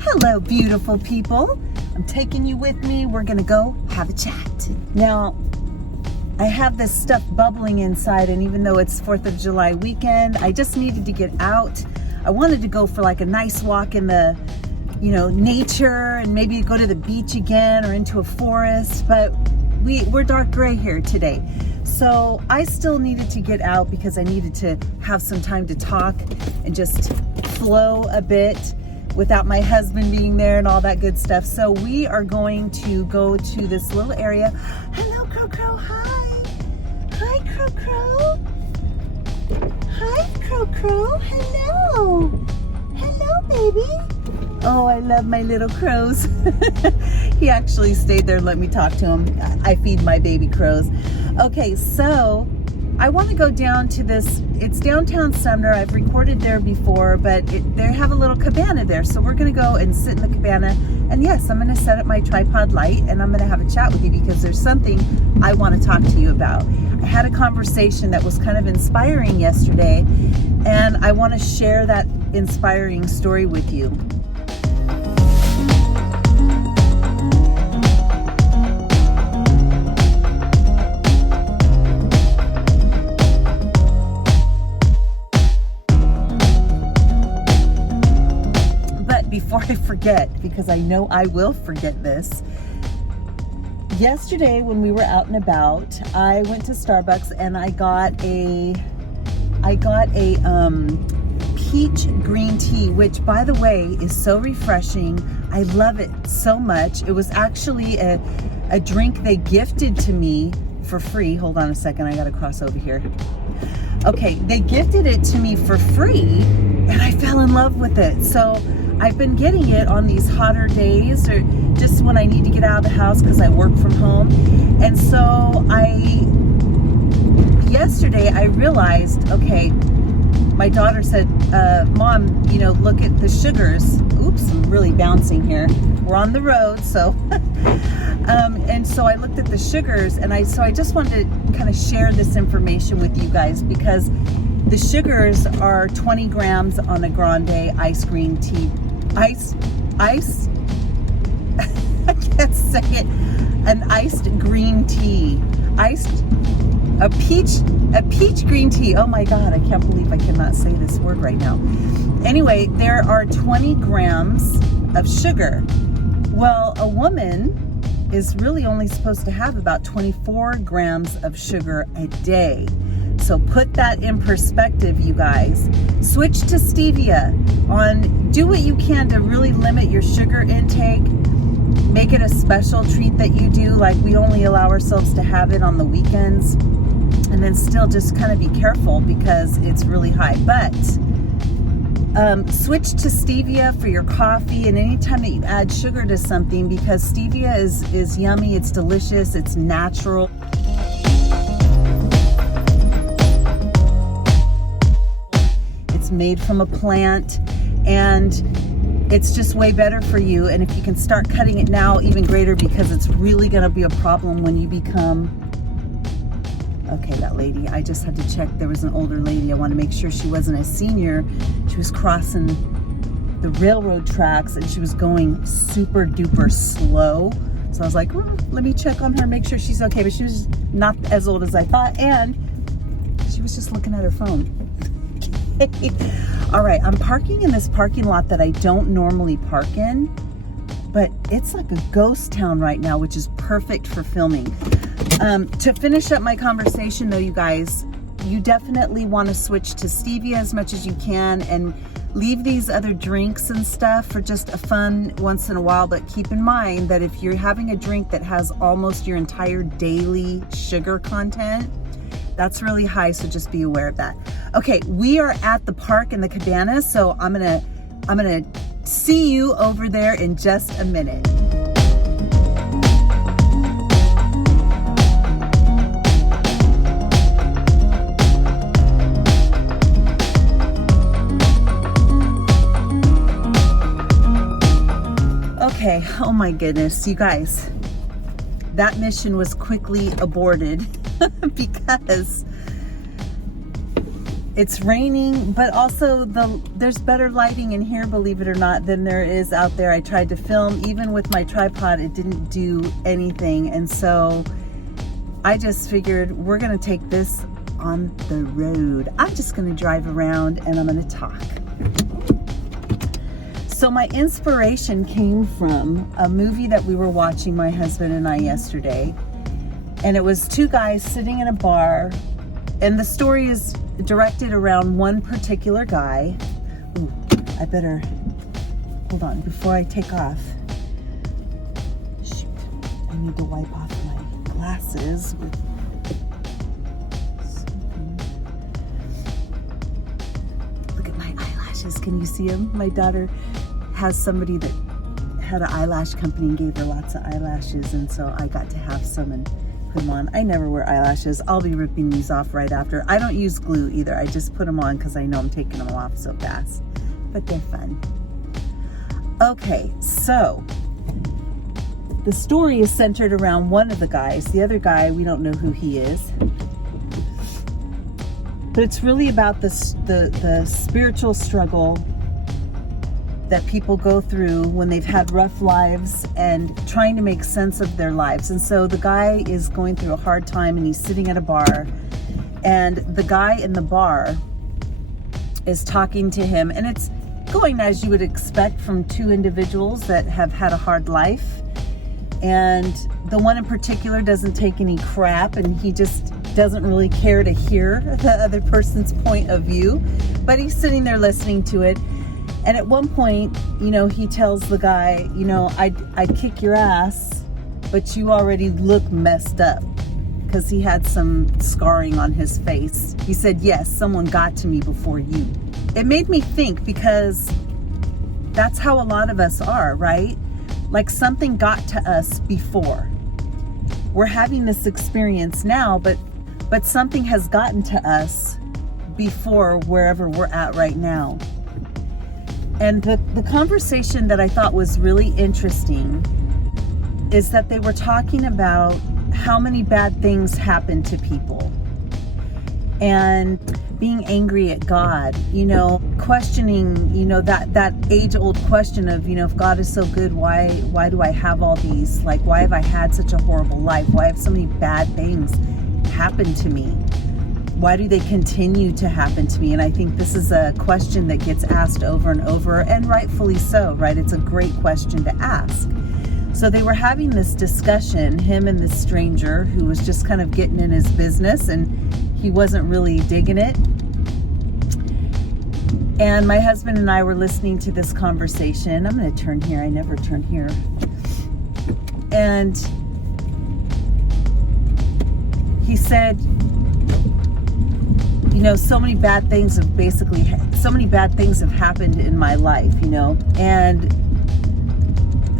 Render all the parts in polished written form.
Hello, beautiful people. I'm taking you with me. We're gonna go have a chat. Now, I have this stuff bubbling inside, and even though it's 4th of July weekend, I just needed to get out. I wanted to go for like a nice walk in the, nature, and maybe go to the beach again or into a forest, but we're dark gray here today. So I still needed to get out because I needed to have some time to talk and just flow a bit without my husband being there and all that good stuff. So we are going to go to this little area. Hello, Crow Crow. Hi. Hi, Crow Crow. Hi, Crow Crow. Hello. Hello, baby. Oh, I love my little crows. He actually stayed there and let me talk to him. I feed my baby crows. Okay, so I want to go down to this. It's downtown Sumner. I've recorded there before, but they have a little cabana there. So we're going to go and sit in the cabana. And yes, I'm going to set up my tripod light and I'm going to have a chat with you because there's something I want to talk to you about. I had a conversation that was kind of inspiring yesterday, and I want to share that inspiring story with you. Before I forget, because I know I will forget this, yesterday when we were out and about, I went to Starbucks and I got a peach green tea, which by the way is so refreshing. I love it so much. It was actually a drink they gifted to me for free. Hold on a second, I gotta cross over here. Okay, they gifted it to me for free and I fell in love with it. So I've been getting it on these hotter days or just when I need to get out of the house because I work from home. And so yesterday I realized, okay, my daughter said, Mom, look at the sugars. Oops, I'm really bouncing here. We're on the road, so. And so I looked at the sugars and I just wanted to kind of share this information with you guys because the sugars are 20 grams on a grande ice green tea. Ice, I can't say it. An iced green tea. A peach green tea. Oh my God, I can't believe I cannot say this word right now. Anyway, there are 20 grams of sugar. Well, a woman is really only supposed to have about 24 grams of sugar a day. So put that in perspective, you guys. Switch to stevia. Do what you can to really limit your sugar intake. Make it a special treat that you do, like we only allow ourselves to have it on the weekends. And then still just kind of be careful because it's really high. But switch to stevia for your coffee and anytime that you add sugar to something, because stevia is yummy, it's delicious, it's natural. It's made from a plant and it's just way better for you. And if you can start cutting it now, even greater, because it's really going to be a problem when you become... Okay, that lady, I just had to check. There was an older lady. I want to make sure she wasn't a senior. She was crossing the railroad tracks and she was going super duper slow. So I was like, let me check on her, make sure she's okay. But she was not as old as I thought. And she was just looking at her phone. All right, I'm parking in this parking lot that I don't normally park in, but it's like a ghost town right now, which is perfect for filming. To finish up my conversation though, you guys, you definitely want to switch to stevia as much as you can and leave these other drinks and stuff for just a fun once in a while. But keep in mind that if you're having a drink that has almost your entire daily sugar content, that's really high, so just be aware of that. Okay, we are at the park in the cabana, so I'm gonna see you over there in just a minute. Okay, oh my goodness, you guys, that mission was quickly aborted because it's raining, but also there's better lighting in here, believe it or not, than there is out there. I tried to film, even with my tripod, it didn't do anything. And so I just figured we're gonna take this on the road. I'm just gonna drive around and I'm gonna talk. So my inspiration came from a movie that we were watching, my husband and I, yesterday. And it was two guys sitting in a bar, and the story is directed around one particular guy. Ooh, I better, hold on, before I take off. Shoot, I need to wipe off my glasses with something. Look at my eyelashes, can you see them? My daughter has somebody that had an eyelash company and gave her lots of eyelashes, and so I got to have some and put them on. I never wear eyelashes. I'll be ripping these off right after. I don't use glue either. I just put them on because I know I'm taking them off so fast, but they're fun. Okay, so the story is centered around one of the guys. The other guy, we don't know who he is, but it's really about the spiritual struggle that people go through when they've had rough lives and trying to make sense of their lives. And so the guy is going through a hard time and he's sitting at a bar, and the guy in the bar is talking to him, and it's going as you would expect from two individuals that have had a hard life. And the one in particular doesn't take any crap, and he just doesn't really care to hear the other person's point of view, but he's sitting there listening to it. And at one point, you know, he tells the guy, you know, I'd kick your ass, but you already look messed up, because he had some scarring on his face. He said, yes, someone got to me before you. It made me think, because that's how a lot of us are, right? Like something got to us before. We're having this experience now, but something has gotten to us before wherever we're at right now. And the conversation that I thought was really interesting is that they were talking about how many bad things happen to people and being angry at God, you know, questioning, you know, that age-old question of, you know, if God is so good, why do I have all these, like, why have I had such a horrible life? Why have so many bad things happen to me? Why do they continue to happen to me? And I think this is a question that gets asked over and over, and rightfully so, right? It's a great question to ask. So they were having this discussion, him and this stranger who was just kind of getting in his business, and he wasn't really digging it. And my husband and I were listening to this conversation. I'm going to turn here. I never turn here. And he said, you know, so many bad things have happened in my life, you know. And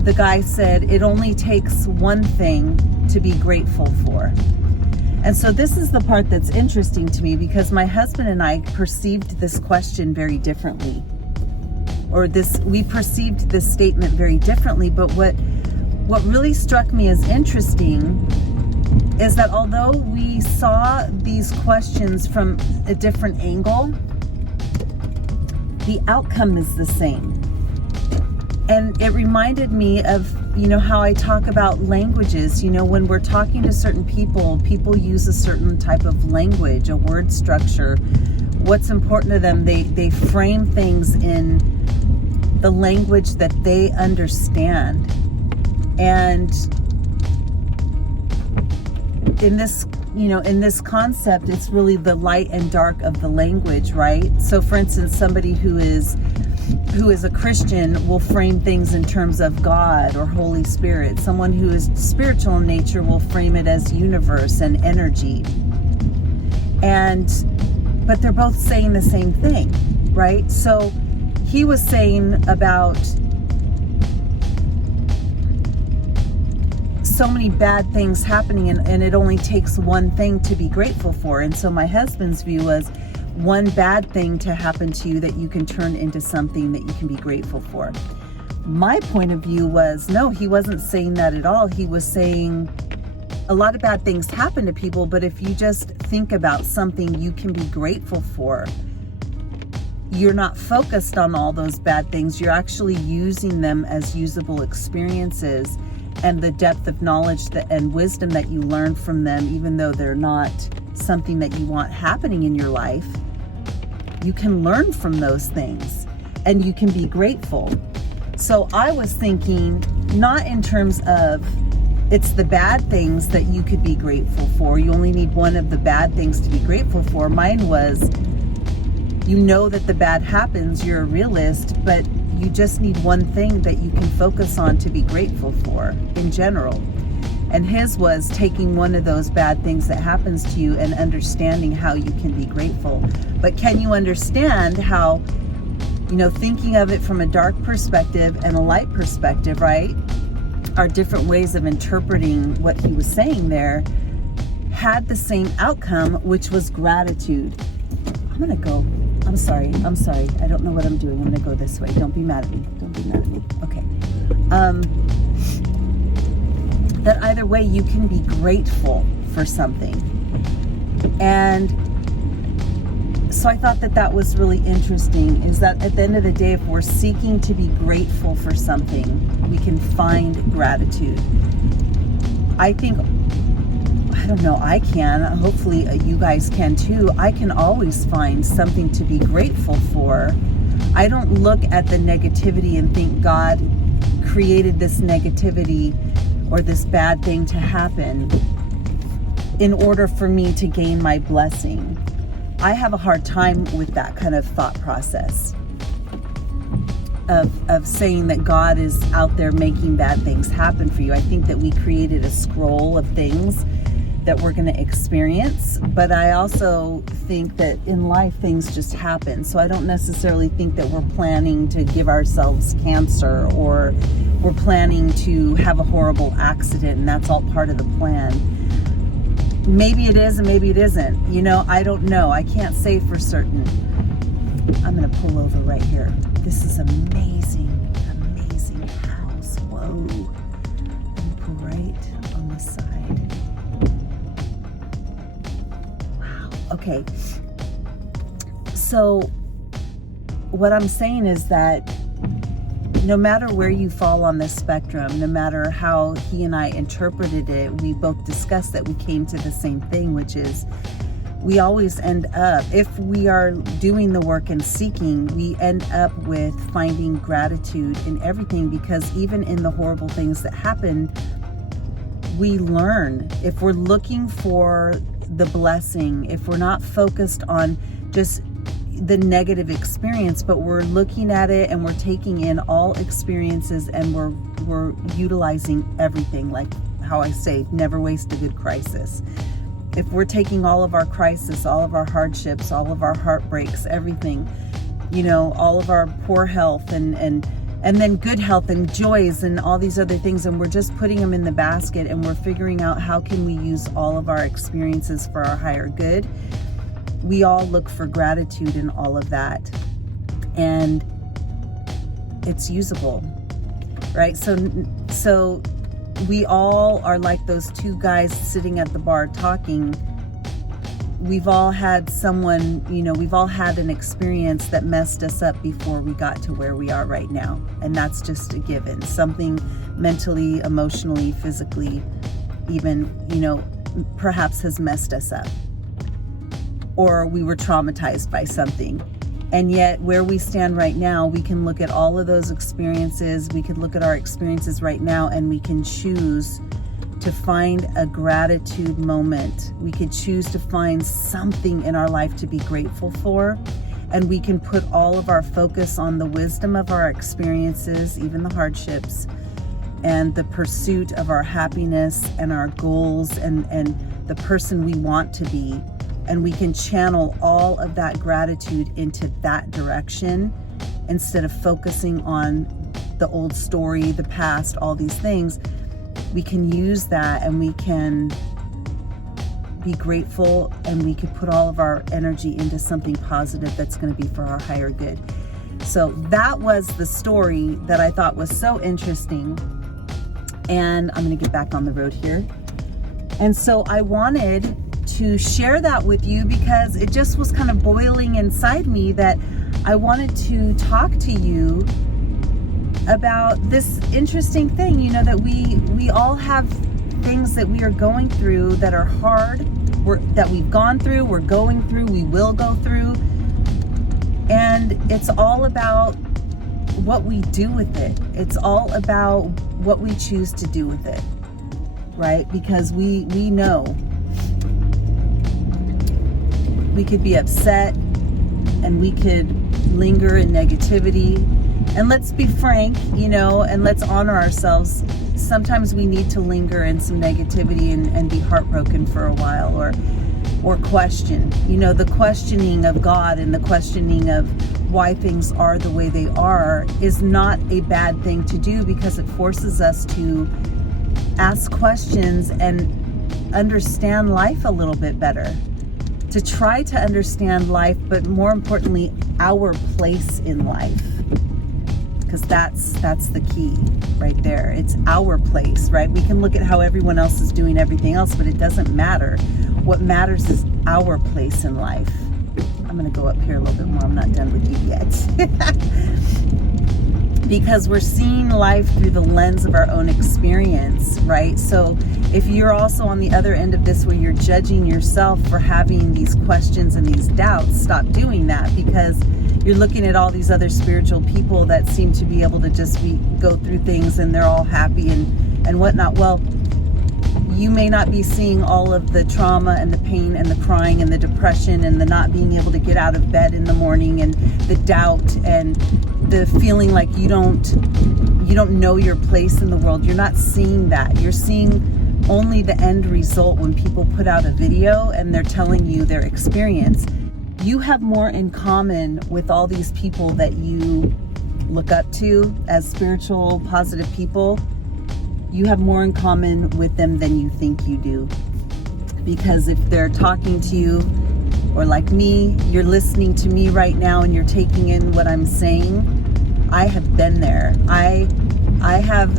the guy said, it only takes one thing to be grateful for. And so this is the part that's interesting to me, because my husband and I perceived this question very differently. We perceived this statement very differently. But what really struck me as interesting is that although we saw these questions from a different angle, the outcome is the same. And it reminded me of, you know, how I talk about languages. You know, when we're talking to certain people use a certain type of language, a word structure. What's important to them, they frame things in the language that they understand. And in this, you know, in this concept, it's really the light and dark of the language, right? So for instance, somebody who is a Christian will frame things in terms of God or Holy Spirit. Someone who is spiritual in nature will frame it as universe and energy. But they're both saying the same thing, right? So he was saying about so many bad things happening, and it only takes one thing to be grateful for. And so my husband's view was one bad thing to happen to you that you can turn into something that you can be grateful for. My point of view was, no, he wasn't saying that at all. He was saying a lot of bad things happen to people, but if you just think about something you can be grateful for, you're not focused on all those bad things. You're actually using them as usable experiences, and the depth of knowledge and wisdom that you learn from them, even though they're not something that you want happening in your life, you can learn from those things and you can be grateful. So I was thinking, not in terms of it's the bad things that you could be grateful for. You only need one of the bad things to be grateful for. Mine was, you know that the bad happens, you're a realist, but you just need one thing that you can focus on to be grateful for in general. And his was taking one of those bad things that happens to you and understanding how you can be grateful. But can you understand how, thinking of it from a dark perspective and a light perspective, right, are different ways of interpreting what he was saying there, had the same outcome, which was gratitude. I'm sorry. I don't know what I'm doing. I'm going to go this way. Don't be mad at me. Okay. That either way, you can be grateful for something. And so I thought that was really interesting, is that at the end of the day, if we're seeking to be grateful for something, we can find gratitude. I can. Hopefully you guys can too. I can always find something to be grateful for. I don't look at the negativity and think God created this negativity or this bad thing to happen in order for me to gain my blessing. I have a hard time with that kind of thought process of saying that God is out there making bad things happen for you. I think that we created a scroll of things that we're going to experience, but I also think that in life things just happen. So I don't necessarily think that we're planning to give ourselves cancer or we're planning to have a horrible accident and that's all part of the plan. Maybe it is and maybe it isn't. I don't know. I can't say for certain. I'm going to pull over right here. This is amazing house. Whoa. Let me pull right on the side. Okay, so what I'm saying is that no matter where you fall on this spectrum, no matter how he and I interpreted it, we both discussed that we came to the same thing, which is we always end up, if we are doing the work and seeking, we end up with finding gratitude in everything, because even in the horrible things that happen, we learn. If we're looking for the blessing, if we're not focused on just the negative experience, but we're looking at it and we're taking in all experiences and we're utilizing everything, like how I say, never waste a good crisis. If we're taking all of our crisis, all of our hardships, all of our heartbreaks, everything, all of our poor health and then good health and joys and all these other things, and we're just putting them in the basket and we're figuring out how can we use all of our experiences for our higher good. We all look for gratitude in all of that, and it's usable, right? So we all are like those two guys sitting at the bar talking. We've all had someone, we've all had an experience that messed us up before we got to where we are right now. And that's just a given. Something mentally, emotionally, physically, even, perhaps has messed us up. Or we were traumatized by something. And yet where we stand right now, we can look at all of those experiences. We could look at our experiences right now and we can choose to find a gratitude moment. We could choose to find something in our life to be grateful for, and we can put all of our focus on the wisdom of our experiences, even the hardships, and the pursuit of our happiness and our goals and the person we want to be. And we can channel all of that gratitude into that direction instead of focusing on the old story, the past, all these things. We can use that and we can be grateful, and we could put all of our energy into something positive that's going to be for our higher good. So that was the story that I thought was so interesting. And I'm going to get back on the road here. And so I wanted to share that with you because it just was kind of boiling inside me that I wanted to talk to you about this interesting thing, you know, that we all have things that we are going through that are hard, that we've gone through, we're going through, we will go through. And it's all about what we do with it. It's all about what we choose to do with it, right? Because we know we could be upset and we could linger in negativity. And let's be frank, you know, and let's honor ourselves. Sometimes we need to linger in some negativity and be heartbroken for a while, or question, you know, the questioning of God and the questioning of why things are the way they are is not a bad thing to do, because it forces us to ask questions and understand life a little bit better, to try to understand life, but more importantly, our place in life. Because that's the key right there. It's our place, right? We can look at how everyone else is doing everything else, but it doesn't matter. What matters is our place in life. I'm going to go up here a little bit more. I'm not done with you yet. Because we're seeing life through the lens of our own experience, right? So if you're also on the other end of this where you're judging yourself for having these questions and these doubts, stop doing that, because you're looking at all these other spiritual people that seem to be able to just go through things and they're all happy and whatnot. Well, you may not be seeing all of the trauma and the pain and the crying and the depression and the not being able to get out of bed in the morning and the doubt and the feeling like you don't know your place in the world. You're not seeing that. You're seeing only the end result when people put out a video and they're telling you their experience. You have more in common with all these people that you look up to as spiritual, positive people. You have more in common with them than you think you do. Because if they're talking to you, or like me, you're listening to me right now and you're taking in what I'm saying, I have been there. I have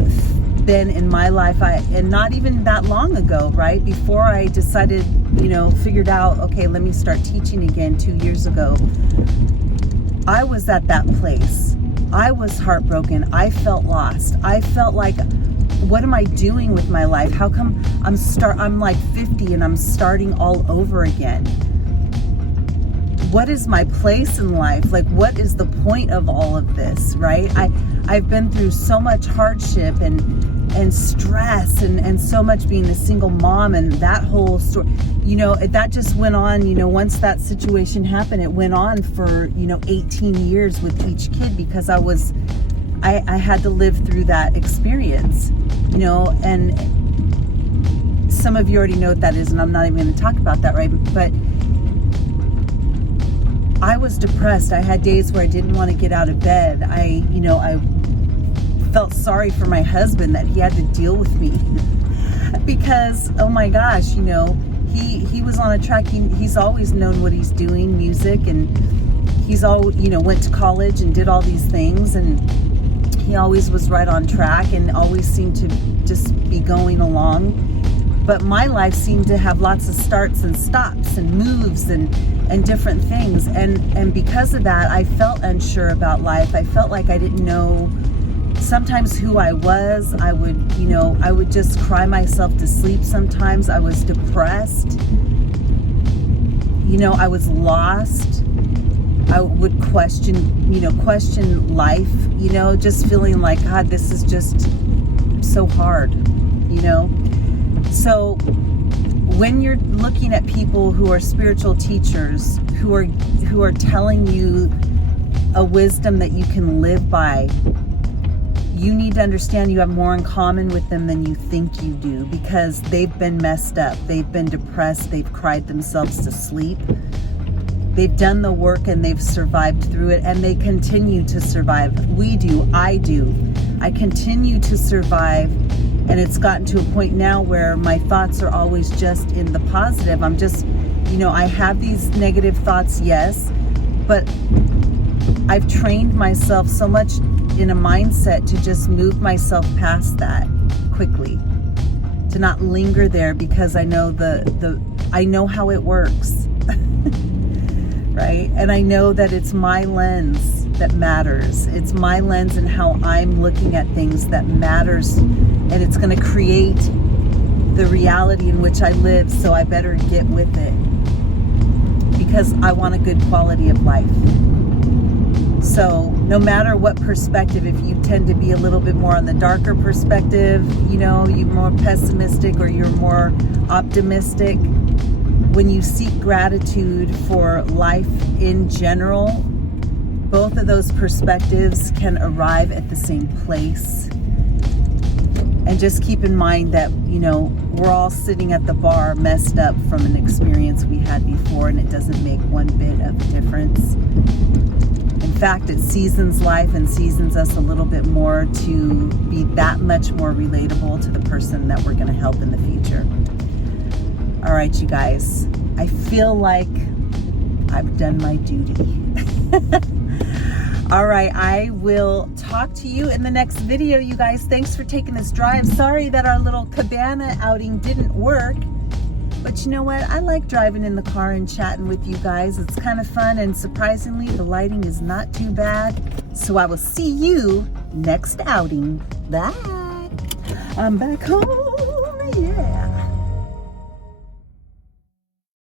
been in my life, and not even that long ago, right? Before I decided, figured out, okay, let me start teaching again 2 years ago. I was at that place. I was heartbroken. I felt lost. I felt like, what am I doing with my life? How come I'm like 50 and I'm starting all over again? What is my place in life? Like, what is the point of all of this, right? I've been through so much hardship and stress and so much being a single mom, and that whole story, that just went on, once that situation happened, it went on for, 18 years with each kid, because I had to live through that experience, and some of you already know what that is, and I'm not even going to talk about that, right? But I was depressed. I had days where I didn't want to get out of bed. I felt sorry for my husband that he had to deal with me because, oh my gosh, he was on a track. He's always known what he's doing, music, and he's went to college and did all these things, and he always was right on track and always seemed to just be going along. But my life seemed to have lots of starts and stops and moves and different things. And because of that, I felt unsure about life. I felt like I didn't know sometimes who I was. I would just cry myself to sleep sometimes. I was depressed. I was lost. I would question life, just feeling like, God, this is just so hard, So when you're looking at people who are spiritual teachers, who are telling you a wisdom that you can live by, you need to understand you have more in common with them than you think you do, because they've been messed up. They've been depressed. They've cried themselves to sleep. They've done the work and they've survived through it, and they continue to survive. I do. I continue to survive, and it's gotten to a point now where my thoughts are always just in the positive. I'm just, I have these negative thoughts, yes, but I've trained myself so much in a mindset to just move myself past that quickly, to not linger there, because I know I know how it works. right? And I know that it's my lens that matters. It's my lens and how I'm looking at things that matters, and it's going to create the reality in which I live, so I better get with it because I want a good quality of life. So no matter what perspective, if you tend to be a little bit more on the darker perspective, you know, you're more pessimistic or you're more optimistic, when you seek gratitude for life in general, both of those perspectives can arrive at the same place. And just keep in mind that, you know, we're all sitting at the bar messed up from an experience we had before, and it doesn't make one bit of a difference. In fact, it seasons life and seasons us a little bit more to be that much more relatable to the person that we're going to help in the future. All right, you guys, I feel like I've done my duty. All right, I will talk to you in the next video, you guys. Thanks for taking this drive. Sorry that our little cabana outing didn't work, but you know what? I like driving in the car and chatting with you guys. It's kind of fun, and surprisingly, the lighting is not too bad. So I will see you next outing. Bye. I'm back home, yeah.